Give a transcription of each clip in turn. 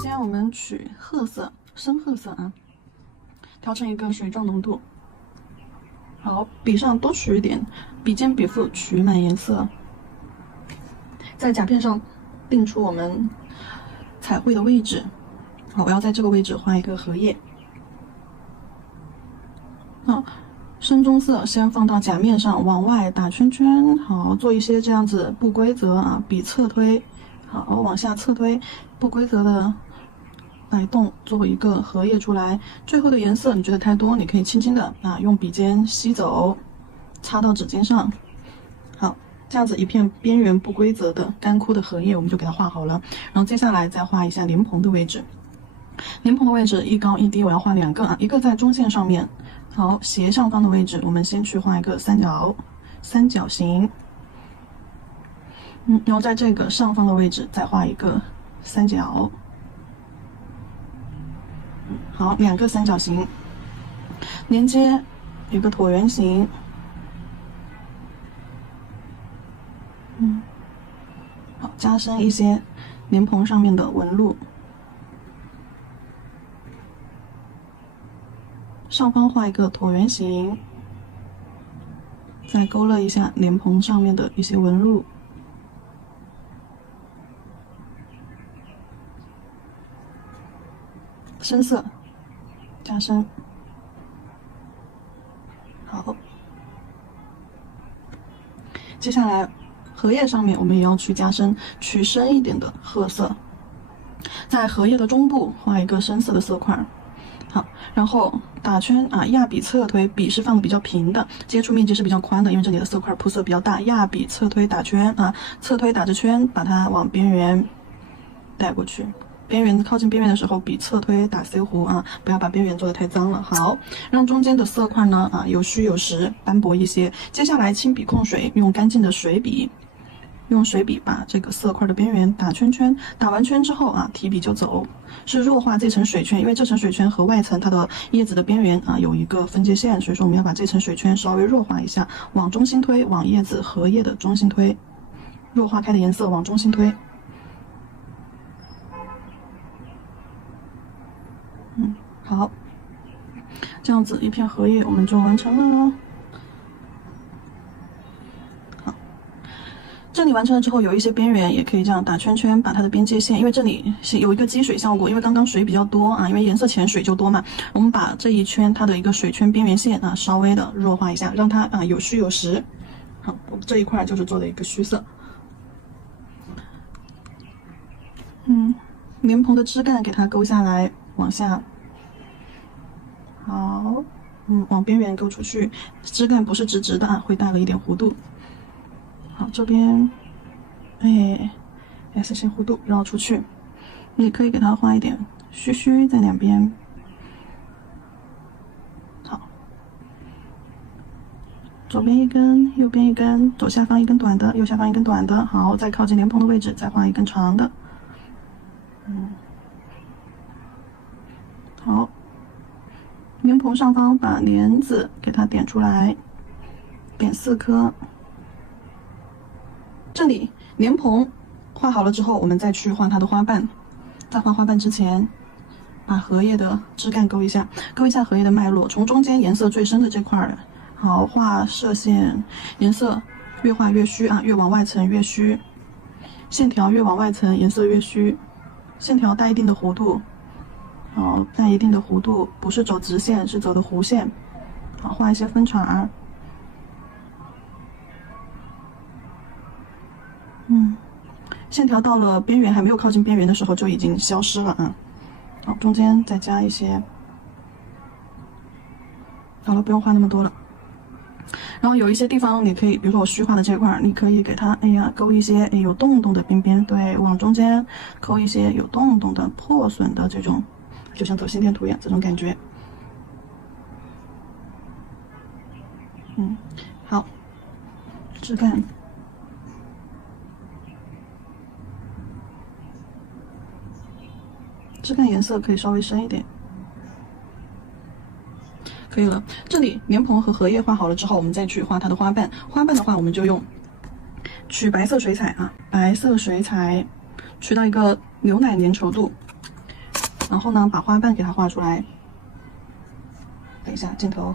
先我们取褐色，深褐色啊，调成一个水状浓度。好，笔上多取一点，笔尖笔腹取满颜色，在甲片上定出我们彩绘的位置。好，我要在这个位置画一个荷叶。好，深棕色先放到甲面上，往外打圈圈。好，做一些这样子不规则啊，笔侧推。好，往下侧推，不规则的摆动，做一个荷叶出来。最后的颜色你觉得太多，你可以轻轻的用笔尖吸走，擦到纸巾上。好，这样子一片边缘不规则的干枯的荷叶我们就给它画好了。然后接下来再画一下莲蓬的位置。莲蓬的位置一高一低，我要画2个啊，一个在中线上面。好，斜上方的位置我们先去画一个三角形。然后在这个上方的位置再画一个三角。好，2个三角形连接一个椭圆形。好，加深一些莲蓬上面的纹路。上方画一个椭圆形，再勾勒一下莲蓬上面的一些纹路。深色加深。好，接下来荷叶上面我们也要去加深，取深一点的褐色，在荷叶的中部画一个深色的色块。好，然后打圈压笔侧推，笔是放的比较平的，接触面积是比较宽的，因为这里的色块铺色比较大，压笔侧推打圈侧推打着圈，把它往边缘带过去。边缘靠近边缘的时候，笔侧推打 C 弧不要把边缘做得太脏了。好，让中间的色块呢有虚有实，斑驳一些。接下来轻笔控水，用干净的水笔，把这个色块的边缘打圈圈。打完圈之后提笔就走，是弱化这层水圈，因为这层水圈和外层它的叶子的边缘有一个分界线，所以说我们要把这层水圈稍微弱化一下，往中心推，往叶子荷叶的中心推，弱化开的颜色往中心推。好，这样子一片荷叶我们就完成了。好，这里完成了之后，有一些边缘也可以这样打圈圈，把它的边界线，因为这里是有一个积水效果，因为刚刚水比较多因为颜色浅水就多嘛，我们把这一圈它的一个水圈边缘线稍微的弱化一下，让它有虚有实。好，这一块就是做的一个虚色。莲蓬的枝干给它勾下来，往下。好，往边缘勾出去，枝干不是直直的会带了一点弧度。好，这边，S 型弧度绕出去，你可以给它画一点须须在两边。好，左边一根，右边一根，左下方一根短的，右下方一根短的。好，再靠近莲蓬的位置再画一根长的。好。莲蓬上方把莲子给它点出来，点4颗。这里莲蓬画好了之后，我们再去画它的花瓣。在画花瓣之前，把荷叶的枝干勾一下荷叶的脉络，从中间颜色最深的这块好画射线，颜色越画越虚越往外层越虚，线条越往外层颜色越虚，线条带一定的弧度。好，带一定的弧度，不是走直线，是走的弧线。好，画一些分叉。线条到了边缘还没有靠近边缘的时候就已经消失了好，中间再加一些。好了，不用画那么多了。然后有一些地方你可以，比如说我虚画的这块，你可以给它勾一些有洞洞的边边，对，往中间抠一些有洞洞的破损的这种。就像走心电图一样，这种感觉。好，枝干，颜色可以稍微深一点，可以了。这里莲蓬和荷叶画好了之后，我们再去画它的花瓣。花瓣的话，我们就用取白色水彩白色水彩取到一个牛奶粘稠度。然后呢，把花瓣给它画出来。等一下，镜头。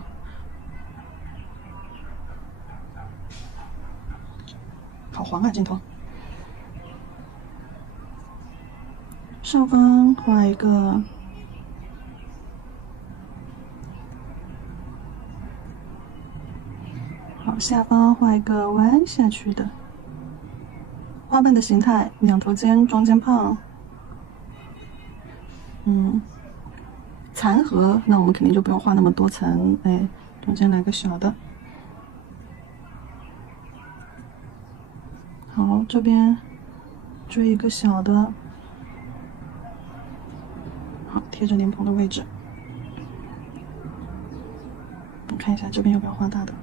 好黄啊，镜头。上方画一个，好，下方画一个弯下去的。花瓣的形态，两头尖，中间胖。残荷，那我们肯定就不用画那么多层，哎，中间来个小的。好，这边追一个小的，好，贴着莲蓬的位置。我看一下这边要不要画大的。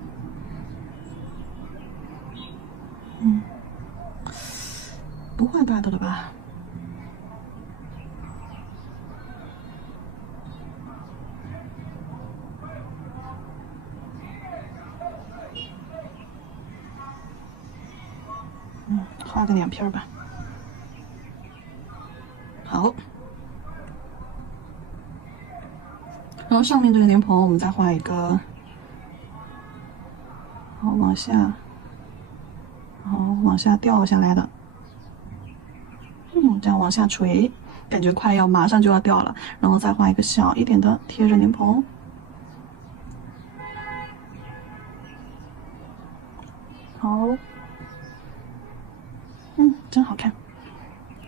不画大的了吧？画个2片吧。好，然后上面这个莲蓬我们再画一个，好往下，然后往下掉下来的，这样往下垂，感觉快要马上就要掉了，然后再画一个小一点的贴着莲蓬。好，真好看。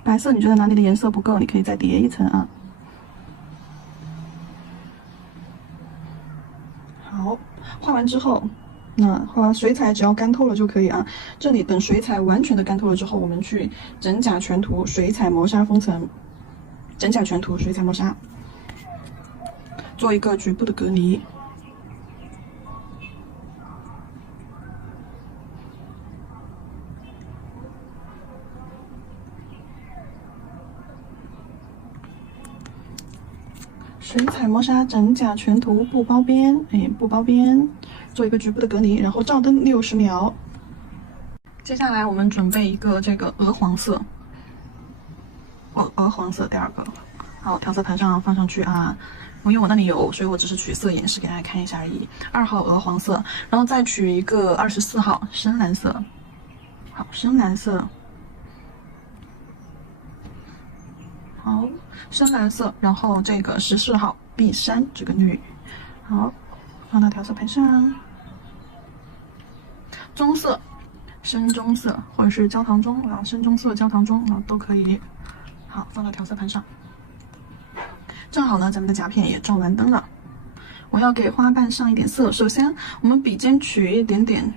白色你觉得哪里的颜色不够，你可以再叠一层啊。好，画完之后，那画水彩只要干透了就可以啊。这里等水彩完全的干透了之后，我们去真假全涂水彩磨砂封层，真假全涂水彩磨砂，做一个局部的隔离。水彩磨砂真假全涂不包边，不包边，做一个局部的隔离，然后照灯60秒。接下来我们准备一个这个鹅黄色，鹅黄色第2个。好，调色盘上放上去啊。因为我那里有，所以我只是取色演示给大家看一下而已。2号鹅黄色，然后再取一个24号深蓝色。好，深蓝色。好，深蓝色，然后这个14号碧山这个绿，好，放到调色盘上。棕色，深棕色或者是焦糖棕啊，深棕色、焦糖棕啊都可以。好，放到调色盘上。正好呢，咱们的甲片也照完灯了。我要给花瓣上一点色，首先我们笔尖取一点点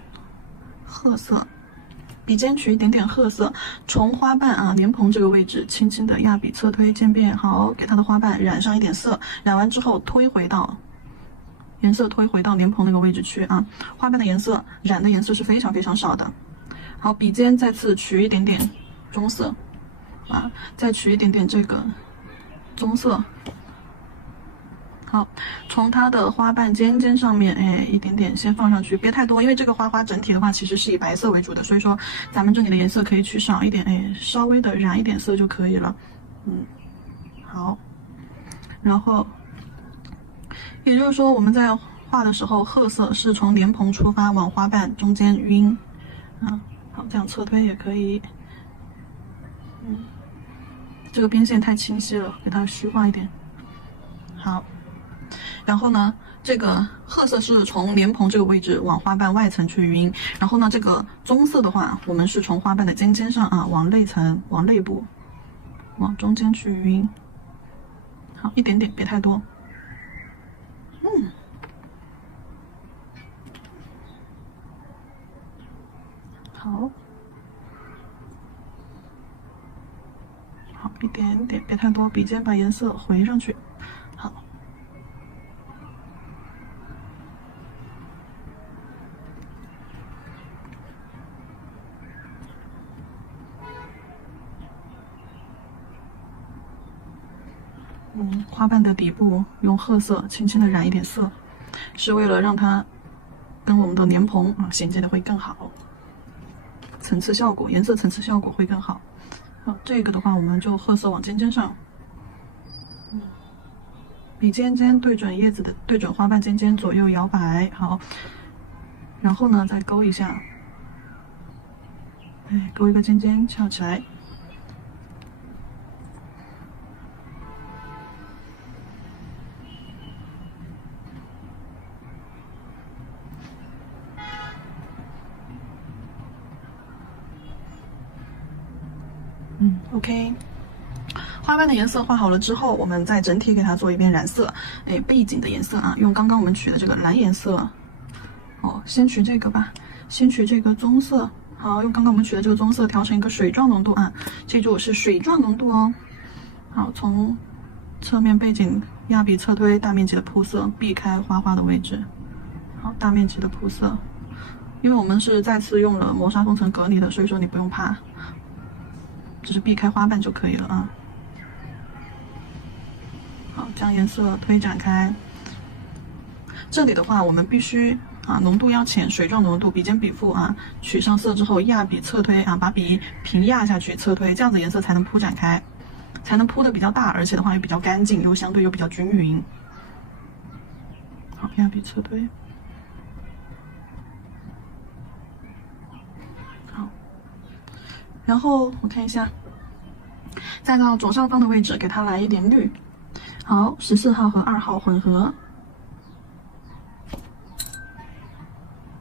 褐色。笔尖取一点点褐色，从花瓣啊莲蓬这个位置轻轻的压笔侧推渐变，好，给它的花瓣染上一点色，染完之后推回到颜色推回到莲蓬那个位置去啊。花瓣的颜色染的颜色是非常非常少的。好，笔尖再次取一点点棕色啊，再取一点点这个棕色。好，从它的花瓣尖尖上面，一点点先放上去，别太多，因为这个花整体的话其实是以白色为主的，所以说咱们这里的颜色可以取少一点，稍微的染一点色就可以了。好，然后也就是说我们在画的时候，褐色是从莲蓬出发往花瓣中间晕，好，这样侧推也可以。这个边线太清晰了，给它虚化一点。好。然后呢，这个褐色是从莲蓬这个位置往花瓣外层去晕，然后呢，这个棕色的话，我们是从花瓣的尖尖上啊，往内层、往内部、往中间去晕。好，一点点，别太多。好，好，一点点，别太多，笔尖把颜色回上去。好。花瓣的底部用褐色轻轻的染一点色，是为了让它跟我们的莲蓬衔接的会更好，层次效果、颜色层次效果会更好。好，这个的话我们就褐色往尖尖上。笔尖尖对准叶子的，对准花瓣尖尖左右摇摆，好，然后呢再勾一下，哎，勾一个尖尖翘起来。OK， 花瓣的颜色画好了之后，我们再整体给它做一遍染色。哎，背景的颜色啊，用刚刚我们取的这个蓝颜色。哦，先取这个吧，先取这个棕色。好，用刚刚我们取的这个棕色调成一个水状浓度啊，记住是水状浓度哦。好，从侧面背景压笔侧推，大面积的铺色，避开花花的位置。好，大面积的铺色，因为我们是再次用了磨砂封层隔离的，所以说你不用怕。只是避开花瓣就可以了啊。好，将颜色推展开。这里的话，我们必须啊，浓度要浅，水状浓度，笔尖笔腹啊，取上色之后压笔侧推啊，把笔平压下去，侧推，这样子颜色才能铺展开，才能铺的比较大，而且的话也比较干净，又相对又比较均匀。好，压笔侧推。好，然后我看一下。再到左上方的位置，给它来一点绿。好，14号和2号混合，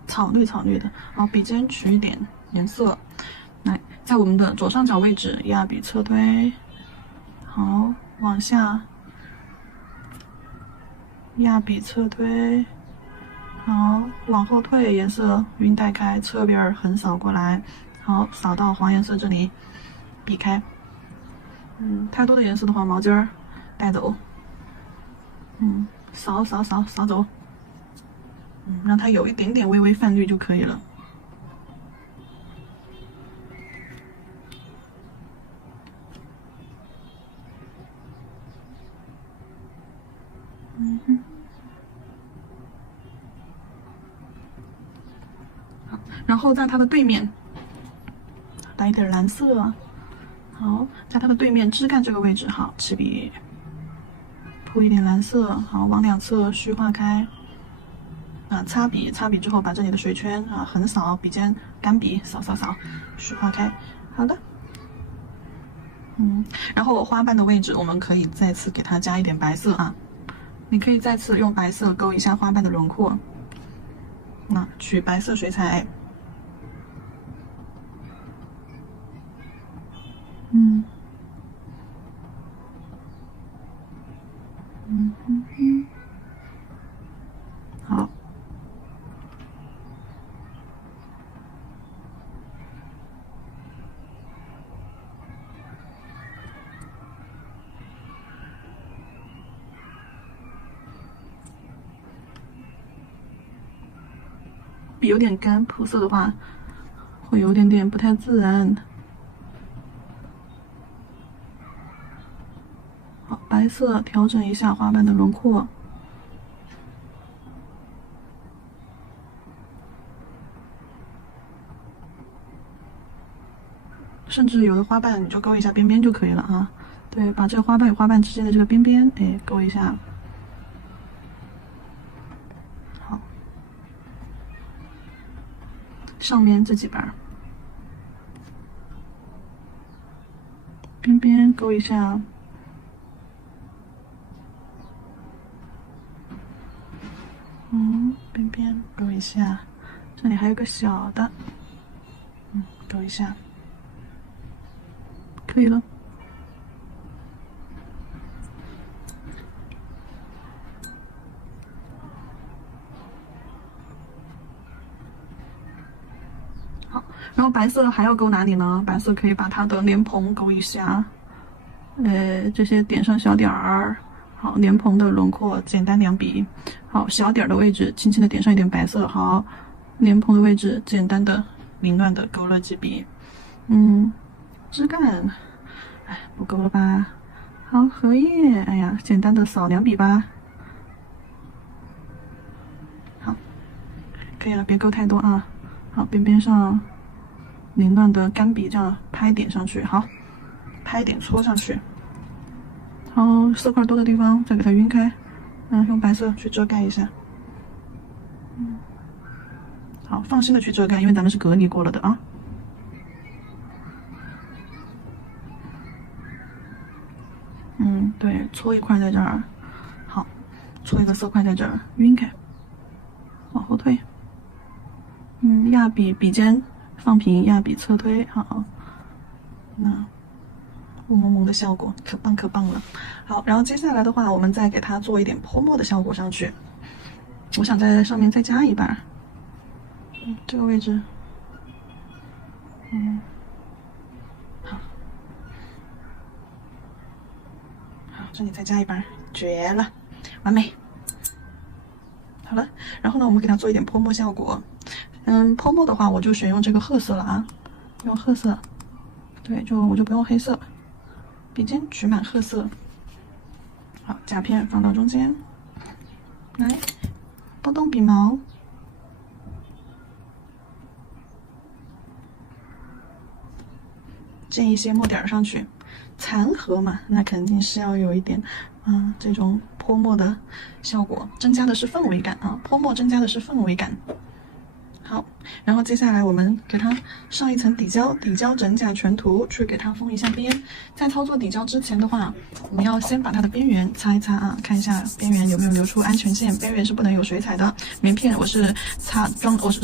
草绿草绿的。好，笔尖取一点颜色，来，在我们的左上角位置压笔侧推，好，往下压笔侧推，好，往后退，颜色晕带开，侧边横扫过来，好，扫到黄颜色这里，避开。太多的颜色的话，毛巾儿带走。扫走。让它有一点点微微泛绿就可以了。好，然后在它的对面来一点蓝色。好，在它的对面枝干这个位置，好，起笔铺一点蓝色，好，往两侧虚化开。擦笔之后，把这里的水圈啊横扫，笔尖干笔扫，虚化开。好的，然后花瓣的位置，我们可以再次给它加一点白色啊。你可以再次用白色勾一下花瓣的轮廓。取白色水彩。好。笔有点干，铺色的话会有点点不太自然。好，白色调整一下花瓣的轮廓。甚至有的花瓣你就勾一下边边就可以了啊。对，把这个花瓣与花瓣之间的这个边边，哎，勾一下。好，上面这几瓣边边勾一下。边边勾一下，这里还有个小的，勾一下。可以了。好，然后白色还要勾哪里呢？白色可以把它的莲蓬勾一下，这些点上小点儿。好，莲蓬的轮廓简单两笔。好，小点的位置轻轻的点上一点白色。好，莲蓬的位置简单的凌乱的勾了几笔。枝干，哎，不够了吧？好，荷叶，哎呀，简单的扫两笔吧。好，可以了，别勾太多啊。好，边边上凌乱的干笔这样拍点上去，好，拍点搓上去。好，色块多的地方再给它晕开，用白色去遮盖一下。好，放心的去遮盖，因为咱们是隔离过了的啊。对，搓一块在这儿，好，搓一个色块在这儿，晕开，往后退。压笔笔尖放平，压笔侧推，好，那雾蒙蒙的效果可棒可棒了。好，然后接下来的话，我们再给它做一点泼墨的效果上去。我想在上面再加一半，这个位置，好，好，这里再加一半，绝了，完美。好了，然后呢，我们给它做一点泼墨效果。泼墨的话，我就选用这个褐色了啊，用褐色。对，我就不用黑色，笔尖举满褐色。好，甲片放到中间，来，拨动笔毛，溅一些墨点上去。残荷嘛，那肯定是要有一点，这种泼墨的效果，增加的是氛围感啊，泼墨增加的是氛围感。好，然后接下来我们给它上一层底胶，底胶整甲全涂，去给它封一下边。在操作底胶之前的话，我们要先把它的边缘擦一擦啊，看一下边缘有没有留出安全线，边缘是不能有水彩的。棉片我是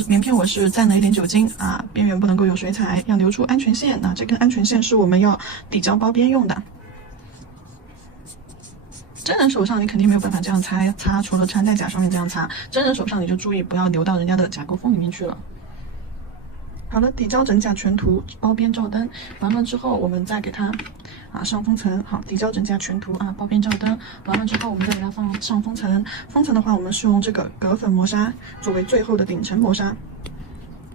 棉片我是蘸了一点酒精啊，边缘不能够有水彩，要留出安全线。这根安全线是我们要底胶包边用的。真人手上你肯定没有办法这样擦，除了穿在甲上面这样擦。真人手上你就注意不要流到人家的甲沟缝里面去了。好了，底胶整甲全涂，包边照灯。完了之后，我们再给它上封层。好，底胶整甲全涂包边照灯。完了之后，我们再给它上封层。封层的话，我们是用这个葛粉磨砂作为最后的顶层磨砂，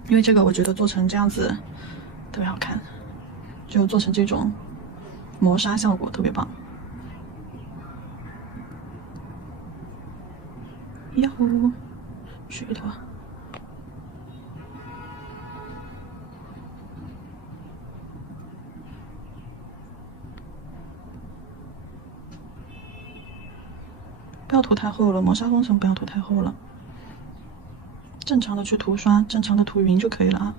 因为这个我觉得做成这样子特别好看，就做成这种磨砂效果特别棒。呀呼，噱头！不要涂太厚了，磨砂封层不要涂太厚了。正常的去涂刷，正常的涂匀就可以了啊。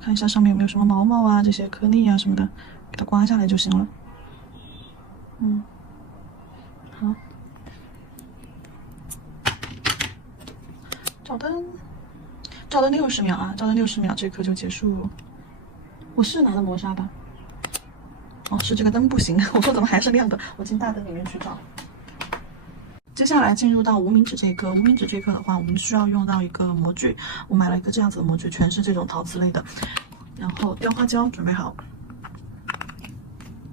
看一下上面有没有什么毛毛啊，这些颗粒啊什么的，给它刮下来就行了。好。照灯，照灯60秒啊！照灯60秒，这颗就结束。我是拿的磨砂吧？哦，是这个灯不行。我说怎么还是亮的？我进大灯里面去照。接下来进入到无名指这一颗，无名指这一颗的话，我们需要用到一个模具。我买了一个这样子的模具，全是这种陶瓷类的。然后雕花胶准备好，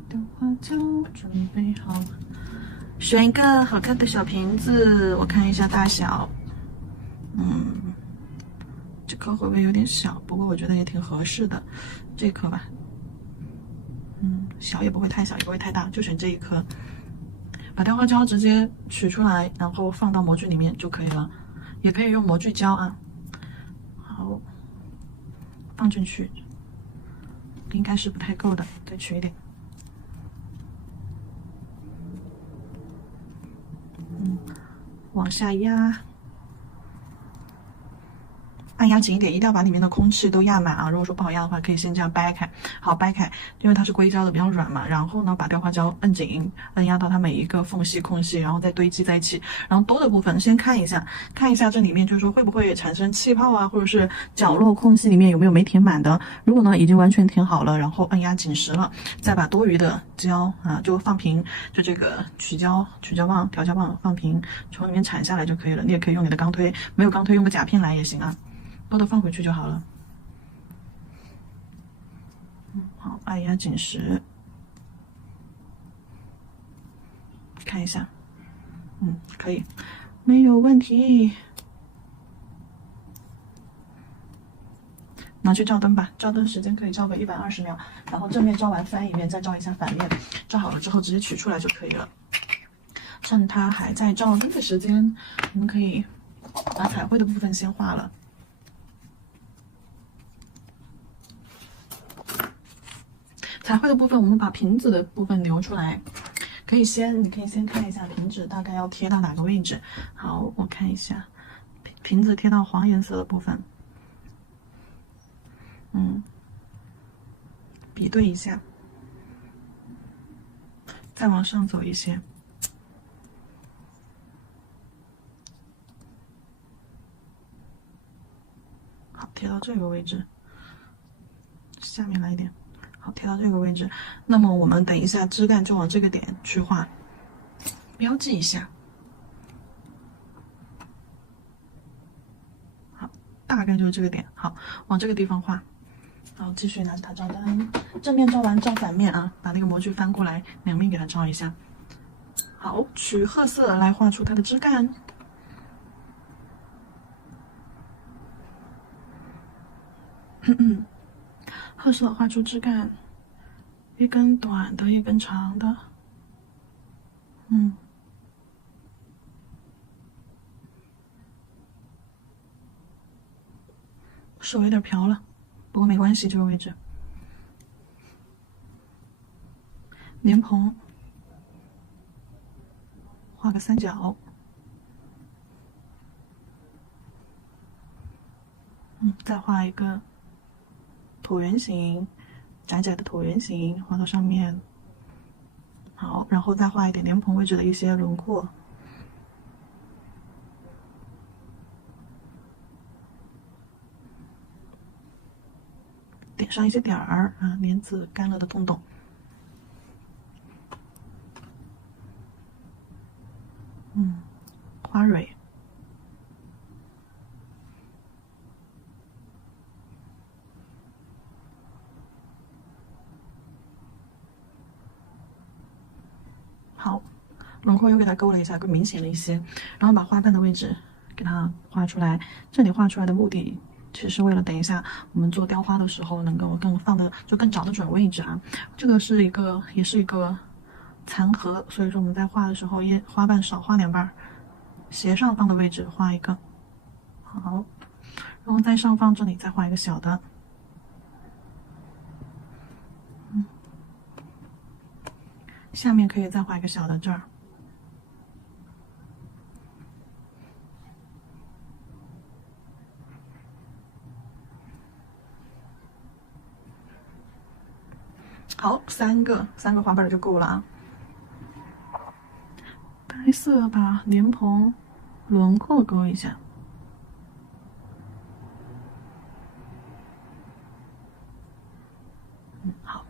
雕花胶准备好，选一个好看的小瓶子，我看一下大小。这颗会不会有点小？不过我觉得也挺合适的，这颗吧。小也不会太小，也不会太大，就选这一颗。把雕花胶直接取出来，然后放到模具里面就可以了，也可以用模具胶啊。好，放进去，应该是不太够的，再取一点。往下压。按压紧一点，一定要把里面的空气都压满啊！如果说不好压的话，可以先这样掰开。好，掰开，因为它是硅胶的，比较软嘛。然后呢，把雕花胶摁紧，摁压到它每一个缝隙、空隙，然后再堆积在一起。然后多的部分先看一下这里面就是说会不会产生气泡啊，或者是角落空隙里面有没有没填满的。如果呢已经完全填好了，然后按压紧实了，再把多余的胶就放平，就这个取胶棒、调胶棒放平，从里面铲下来就可以了。你也可以用你的钢推，没有钢推用个甲片来也行啊。多的放回去就好了。好，按压紧实，看一下，可以，没有问题。拿去照灯吧，照灯时间可以照个120秒，然后正面照完翻一遍，再照一下反面，照好了之后直接取出来就可以了。趁它还在照灯的时间，我们可以把彩绘的部分先画了。彩绘的部分，我们把瓶子的部分留出来，你可以先看一下瓶纸大概要贴到哪个位置。好，我看一下，瓶子贴到黄颜色的部分，比对一下，再往上走一些。好，贴到这个位置，下面来一点。好，贴到这个位置。那么我们等一下枝干就往这个点去画，标记一下。好，大概就是这个点。好，往这个地方画。好，继续拿它照单，正面照完照反面啊，把那个模具翻过来，两面给它照一下。好，取褐色来画出它的枝干。褐色画出枝干，一根短的，一根长的。手有点瓢了，不过没关系，这个位置。莲蓬，画个三角。再画一个椭圆形，窄窄的椭圆形，画到上面。好，然后再画一点莲蓬位置的一些轮廓。点上一些点儿啊，莲子干了的洞洞。花蕊。好，轮廓又给它勾了一下，更明显了一些。然后把花瓣的位置给它画出来。这里画出来的目的，其实是为了等一下我们做雕花的时候能够更找得准位置啊。这个也是一个残盒，所以说我们在画的时候，花瓣少画2瓣，斜上方的位置画一个。好，然后在上方这里再画一个小的。下面可以再画一个小的这儿。好，三个花瓣就够了啊。白色把莲蓬轮廓勾一下。好。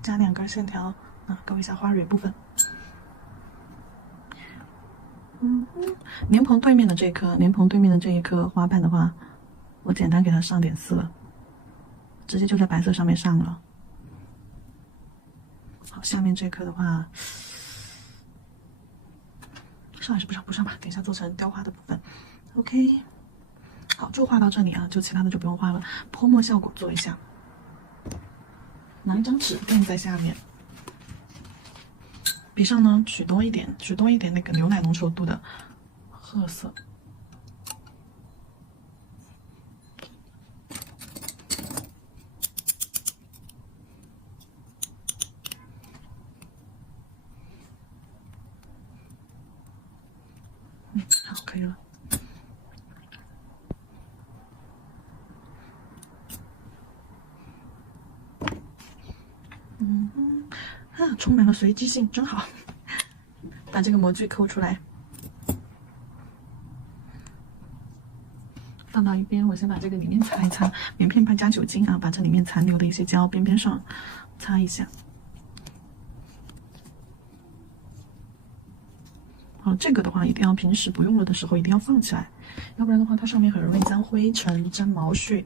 加2根线条啊，勾一下花蕊部分。莲蓬对面的这一颗花瓣的话，我简单给它上点色，直接就在白色上面上了。好，下面这颗的话，上还是不上吧？等一下做成雕花的部分。OK， 好，就画到这里啊，就其他的就不用画了。泼墨效果做一下，拿一张纸垫在下面，笔上呢取多一点那个牛奶浓稠度的褐色。好，可以了。充满了随机性，真好。把这个模具抠出来，放到一边。我先把这个里面擦一擦，棉片拍加酒精啊，把这里面残留的一些胶边上擦一下。好，这个的话一定要平时不用了的时候一定要放起来，要不然的话它上面很容易沾灰尘、沾毛絮。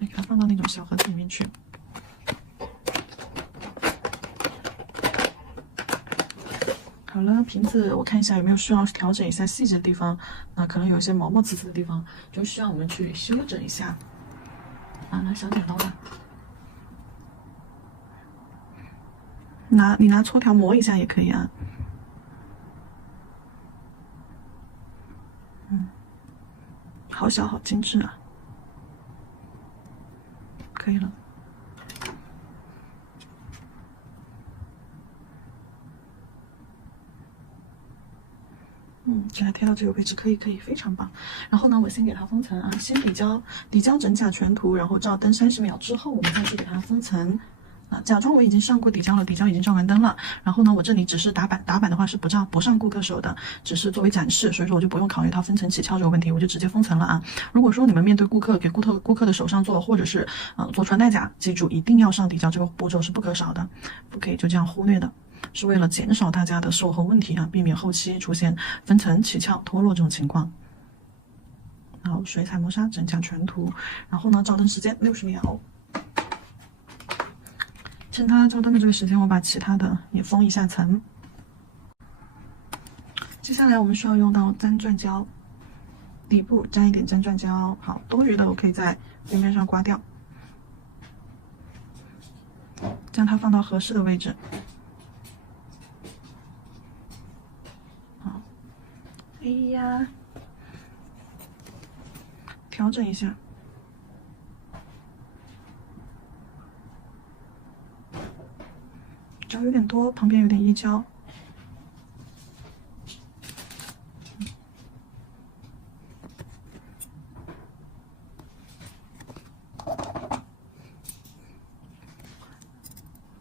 给它放到那种小盒子里面去。好了，瓶子我看一下有没有需要调整一下细节的地方，可能有一些毛毛刺刺的地方，就需要我们去修整一下。拿小剪刀吧，你拿搓条磨一下也可以啊。好小好精致啊。可以了。这还贴到这个位置，可以，非常棒。然后呢，我先给它封层啊，先底胶整甲全图，然后照灯30秒之后，我们再去给它封层。假装我已经上过底胶了，底胶已经照完灯了。然后呢，我这里只是打板的话是不上顾客手的，只是作为展示，所以说我就不用考虑它分层起翘这个问题，我就直接封层了啊。如果说你们面对顾客，给顾客的手上做，或者是做穿戴甲，记住一定要上底胶，这个步骤是不可少的，不可以就这样忽略的。是为了减少大家的售后问题啊，避免后期出现分层起翘脱落这种情况。然后水彩磨砂整甲全图，然后呢，照灯时间60秒。趁它照灯的这个时间，我把其他的也封一下层。接下来我们需要用到粘钻胶，底部沾一点粘钻胶，好，多余的我可以在边边上刮掉，将它放到合适的位置。好，哎呀，调整一下。胶有点多，旁边有点溢胶。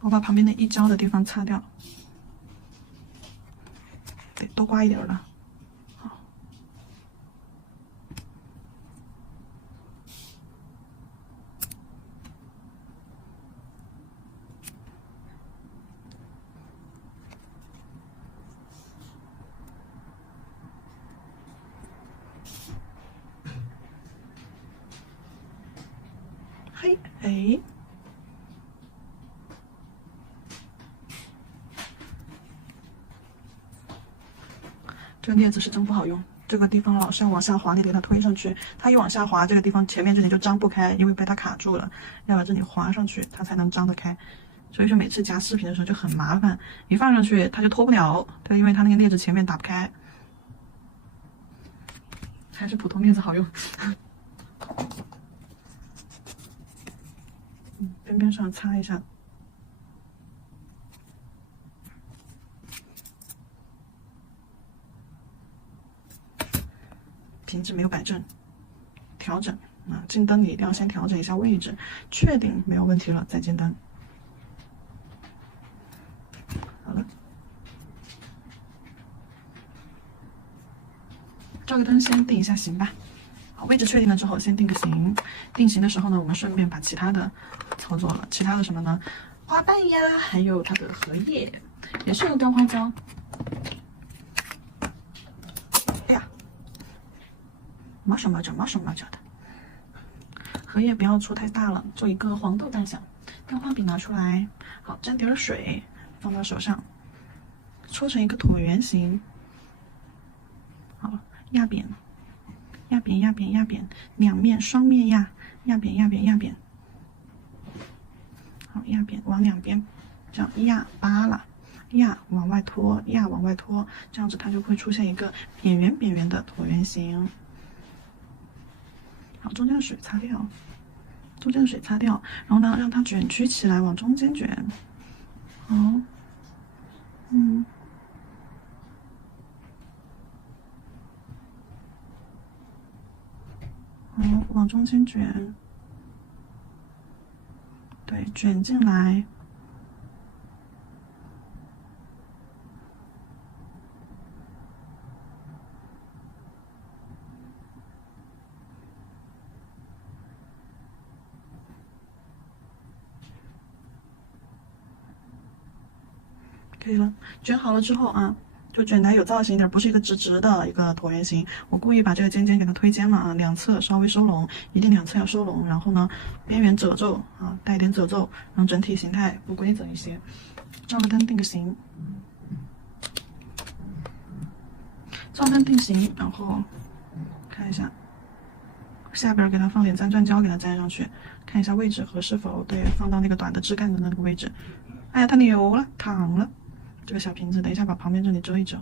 我把旁边的溢胶的地方擦掉，对，多刮一点了。好，嘿，哎。这个镊子是真不好用，这个地方老是要往下滑，你给它推上去，它一往下滑，这个地方前面这里就张不开，因为被它卡住了，要把这里滑上去，它才能张得开。所以说每次夹饰品的时候就很麻烦，一放上去它就脱不了，它因为它那个镊子前面打不开，还是普通镊子好用。边边上擦一下。瓶子没有摆正，调整啊！进灯你一定要先调整一下位置，确定没有问题了再进灯。好了，照个灯先定一下型吧。好，位置确定了之后，先定个型。定型的时候呢，我们顺便把其他的操作了。其他的什么呢？花瓣呀，还有它的荷叶，也是用雕花胶。毛手的，荷叶不要出太大了，做一个黄豆大小。雕花笔拿出来，好，沾点水，放到手上，搓成一个椭圆形。好，压扁，两面双面压扁。好，压扁，往两边这样压扒拉，压往外拖，这样子它就会出现一个扁圆的椭圆形。好，中间的水擦掉，然后呢，让它卷曲起来，往中间卷。好，好，往中间卷，对，卷进来。可以了，卷好了之后啊，就卷得有造型一点，不是一个直的一个椭圆形。我故意把这个尖给它推尖了啊，两侧稍微收拢，一定两侧要收拢。然后呢，边缘褶皱啊，带一点褶皱，让整体形态不规则一些。照个灯定个型，照灯定型，然后看一下下边给它放点粘钻胶，给它粘上去，看一下位置合适否？对，放到那个短的枝干的那个位置。哎呀，它扭了，躺了。这个小瓶子，等一下把旁边这里遮一遮。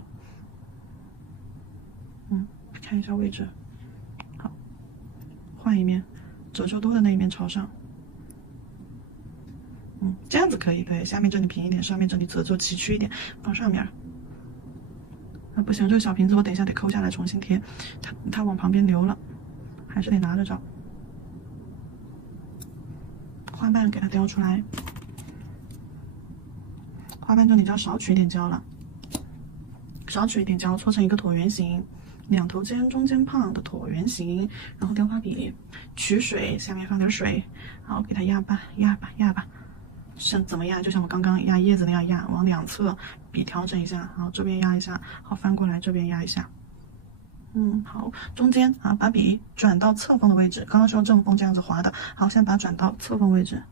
看一下位置。好，换一面，褶皱多的那一面朝上。这样子可以，对，下面这里平一点，上面这里褶皱崎岖一点，放上面。啊，不行，这个小瓶子我等一下得抠下来重新贴，它往旁边流了，还是得拿着照。花瓣给它雕出来，花瓣这里就要少取一点胶了，少取一点胶，搓成一个椭圆形，两头尖中间胖的椭圆形，然后雕花笔，取水，下面放点水，然后给它压吧，压吧，压吧。是怎么压？就像我刚刚压叶子那样压，往两侧笔调整一下，然后这边压一下，好翻过来这边压一下。好，中间啊，把笔转到侧锋的位置，刚刚是用正锋这样子划的，好，现在把它转到侧锋位置，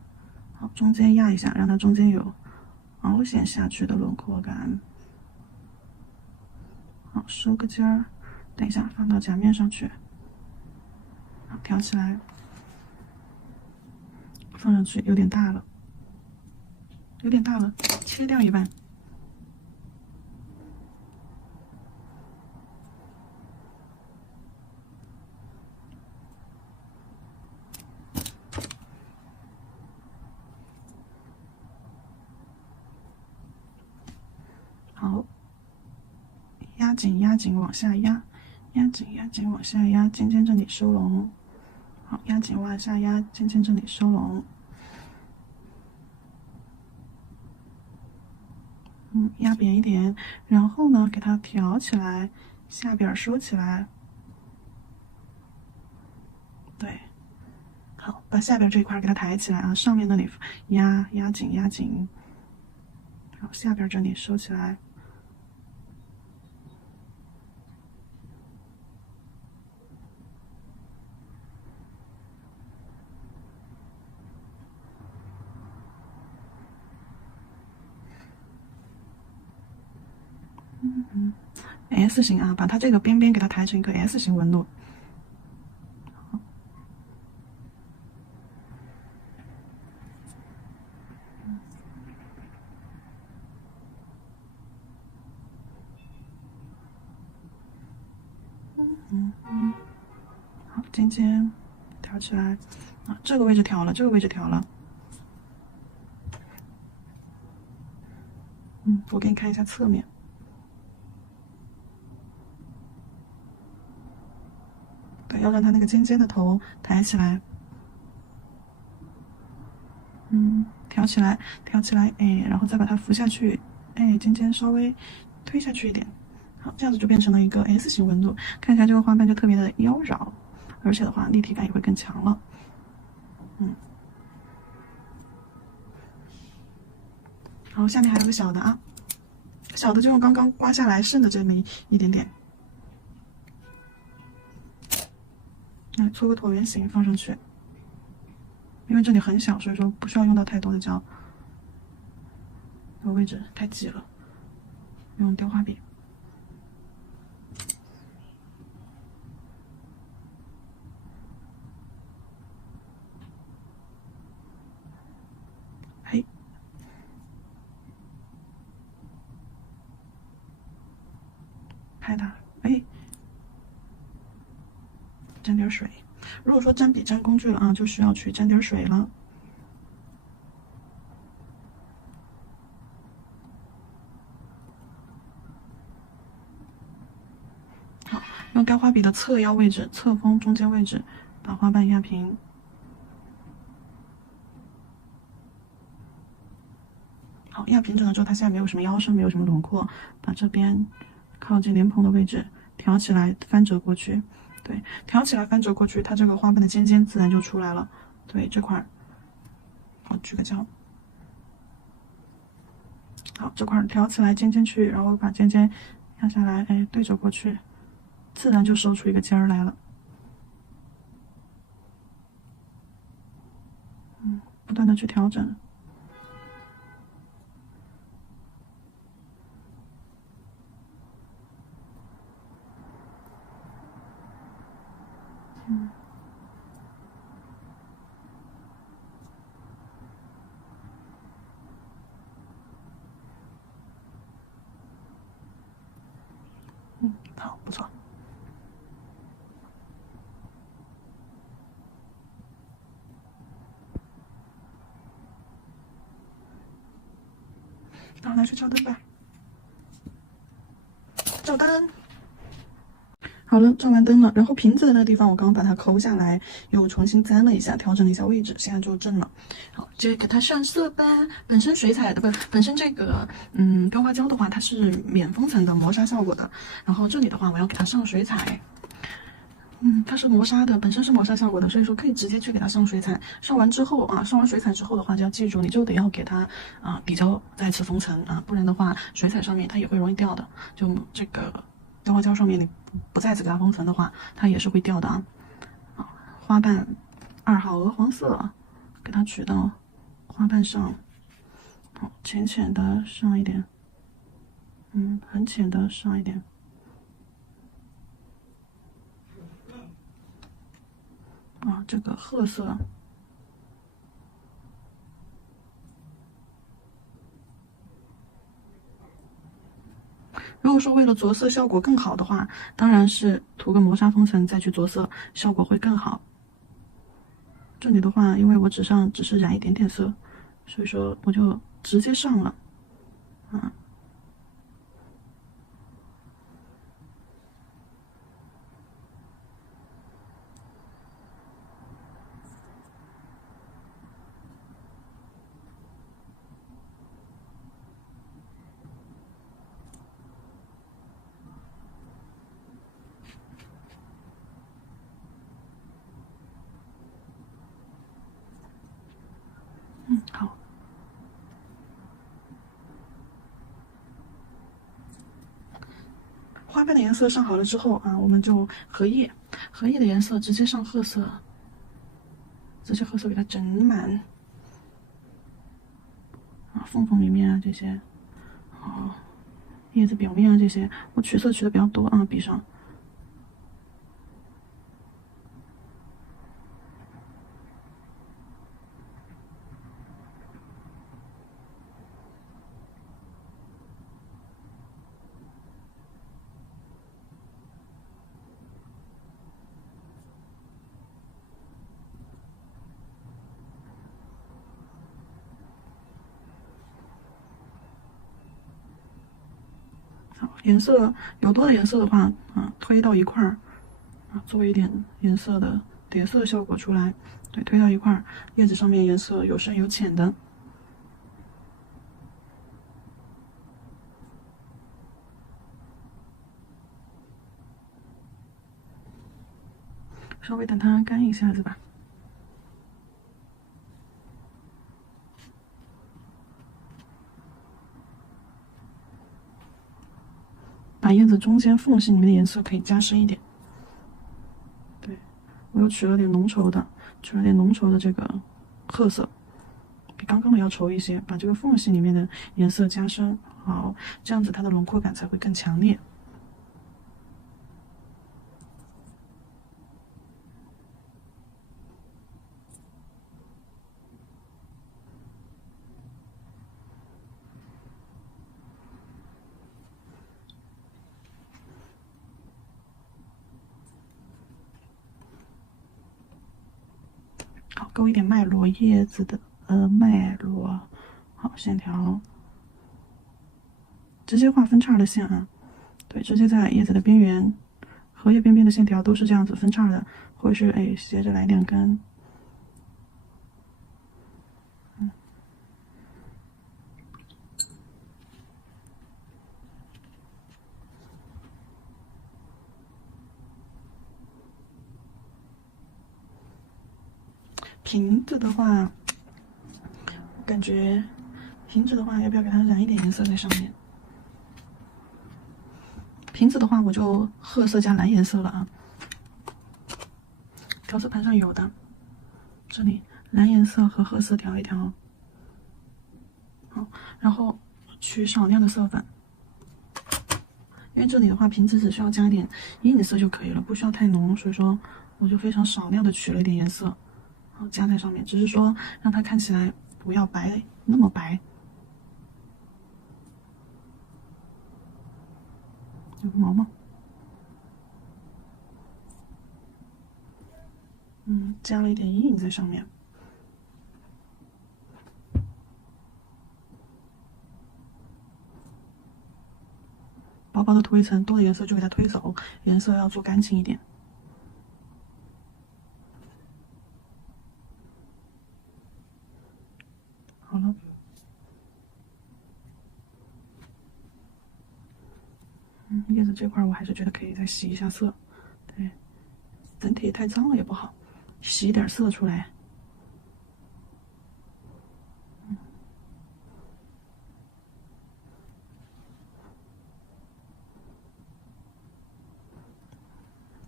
好，中间压一下，让它中间有凹陷下去的轮廓感。好，收个尖儿，等一下放到夹面上去，好，挑起来，放上去有点大了，有点大了，切掉一半。好，压紧，压紧，往下压，压紧，压紧，往下压，尖尖这里收拢。好，压紧往下压，尖尖这里收拢。压扁一点，然后呢，给它挑起来，下边收起来。对，好，把下边这一块给它抬起来啊，上面那里压紧，压紧。好，下边这里收起来。S 型啊，把它这个边边给它抬成一个 S 型纹路。好，尖尖挑起来啊，这个位置挑了，这个位置挑了。我给你看一下侧面。对，要让它那个尖尖的头抬起来。挑起来，挑起来，哎，然后再把它扶下去，哎，尖尖稍微推下去一点。好，这样子就变成了一个 S 型纹路，看起来这个花瓣就特别的妖娆，而且的话立体感也会更强了。然后下面还有个小的啊，小的就用刚刚刮下来剩的这么一点点，来搓个椭圆形放上去。因为这里很小，所以说不需要用到太多的胶，这个位置太挤了，用雕花笔。嘿，拍它，哎，沾点水。如果说沾笔沾工具了啊，就需要去沾点水了。好，用干花笔的侧腰位置、侧锋中间位置把花瓣压平。好，压平整了之后，它现在没有什么腰身，没有什么轮廓，把这边靠近莲蓬的位置挑起来，翻折过去。对，挑起来翻折过去，它这个花瓣的尖尖自然就出来了。对，这块儿，好，举个胶。好，这块挑起来尖尖去，然后把尖尖压下来，哎，对折过去，自然就收出一个尖儿来了。不断的去调整。好，不错。然后拿去照灯吧，照灯。好了，照完灯了，然后瓶子的那个地方，我刚刚把它抠下来，又重新粘了一下，调整了一下位置，现在就正了。好，接着给它上色吧。本身水彩的本身这个雕花胶的话，它是免封层的磨砂效果的。然后这里的话，我要给它上水彩。它是磨砂的，本身是磨砂效果的，所以说可以直接去给它上水彩。上完之后啊，上完水彩之后的话，就要记住，你就得要给它底胶再次封层啊，不然的话，水彩上面它也会容易掉的。就这个雕花胶上面你不再次给它封层的话，它也是会掉的啊。花瓣2号鹅黄色，给它取到花瓣上，好，浅浅的上一点，很浅的上一点。这个褐色，如果说为了着色效果更好的话，当然是涂个磨砂封层再去着色，效果会更好。这里的话，因为我纸上只是染一点点色，所以说我就直接上了。好。花瓣的颜色上好了之后啊，我们就荷叶的颜色直接上褐色，直接褐色给它整满缝缝里面这些，叶子表面这些，我取色取的比较多啊，笔上。颜色有多的颜色的话，推到一块儿，做一点颜色的叠色效果出来。对，推到一块儿，叶子上面颜色有深有浅的。稍微等它干一下子吧。把叶子中间缝隙里面的颜色可以加深一点。对，我又取了点浓稠的，这个褐色，比刚刚的要稠一些，把这个缝隙里面的颜色加深，好，这样子它的轮廓感才会更强烈。好，勾一点脉络，叶子的脉络，好，线条，直接画分叉的线啊，对，直接在叶子的边缘，荷叶边边的线条都是这样子分叉的，或者是斜着来2根。瓶子的话，感觉瓶子的话，要不要给它染一点颜色在上面？瓶子的话，我就褐色加蓝颜色了啊。调色盘上有的，这里蓝颜色和褐色调一调。好，然后取少量的色粉，因为这里的话，瓶子只需要加点阴影色就可以了，不需要太浓，所以说我就非常少量的取了一点颜色。加在上面，只是说让它看起来不要白那么白。有个毛毛，加了一点阴影在上面。薄薄的涂一层，多的颜色就给它推走，颜色要做干净一点。好了。叶子这块我还是觉得可以再洗一下色，对，整体太脏了也不好，洗一点色出来。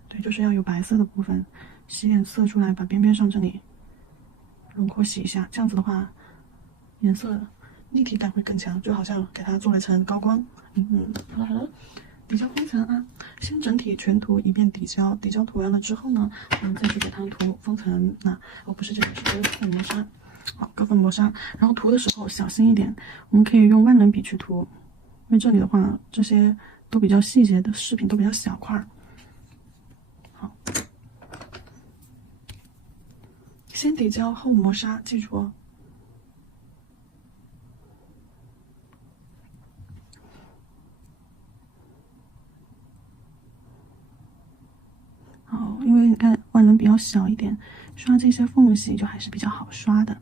对，就是要有白色的部分，洗点色出来，把边边上这里轮廓洗一下，这样子的话，颜色立体感会更强，就好像给它做了一层高光。好了。底胶封层啊，先整体全涂一遍底胶，底胶涂完了之后呢，我们再去给它涂封层。不是这个，是高粉磨砂。好，高粉磨砂。然后涂的时候小心一点，我们可以用万能笔去涂，因为这里的话，这些都比较细节的饰品都比较小块。好，先底胶后磨砂，记住哦。因为你看万能比较小一点，刷这些缝隙就还是比较好刷的。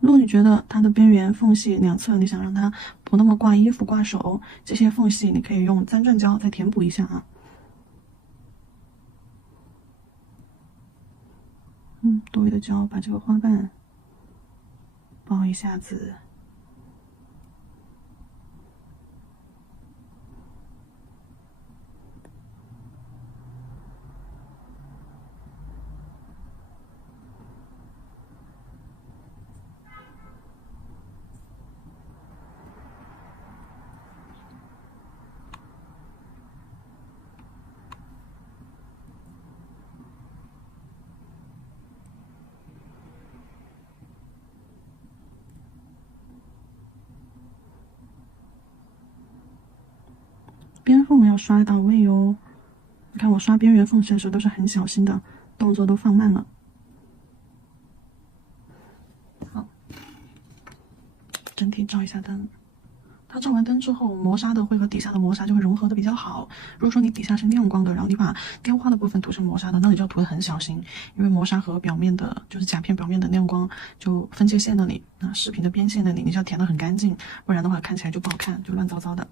如果你觉得它的边缘缝隙两侧你想让它不那么挂衣服挂手，这些缝隙你可以用缪钻胶再填补一下啊。多余的胶把这个花瓣包一下子。边缝要刷到位哦。你看我刷边缘缝隙的时候都是很小心的，动作都放慢了。好，整体照一下灯。它照完灯之后，磨砂的会和底下的磨砂就会融合的比较好。如果说你底下是亮光的，然后你把雕花的部分涂成磨砂的，那你就要涂得很小心，因为磨砂和表面的，就是甲片表面的亮光，就分界线那里，饰品的边线那里，你就要填得很干净，不然的话看起来就不好看，就乱糟糟的。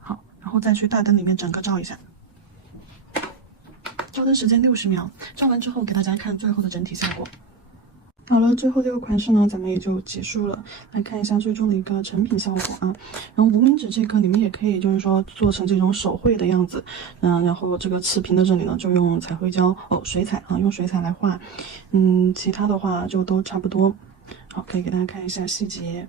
好，然后再去大灯里面整个照一下。照灯时间60秒，照完之后给大家看最后的整体效果。好了，最后这个款式呢，咱们也就结束了。来看一下最终的一个成品效果啊。然后无名指这个你们也可以，就是说做成这种手绘的样子。然后这个瓷瓶的这里呢，就用彩绘胶水彩啊，用水彩来画。其他的话就都差不多。好，可以给大家看一下细节。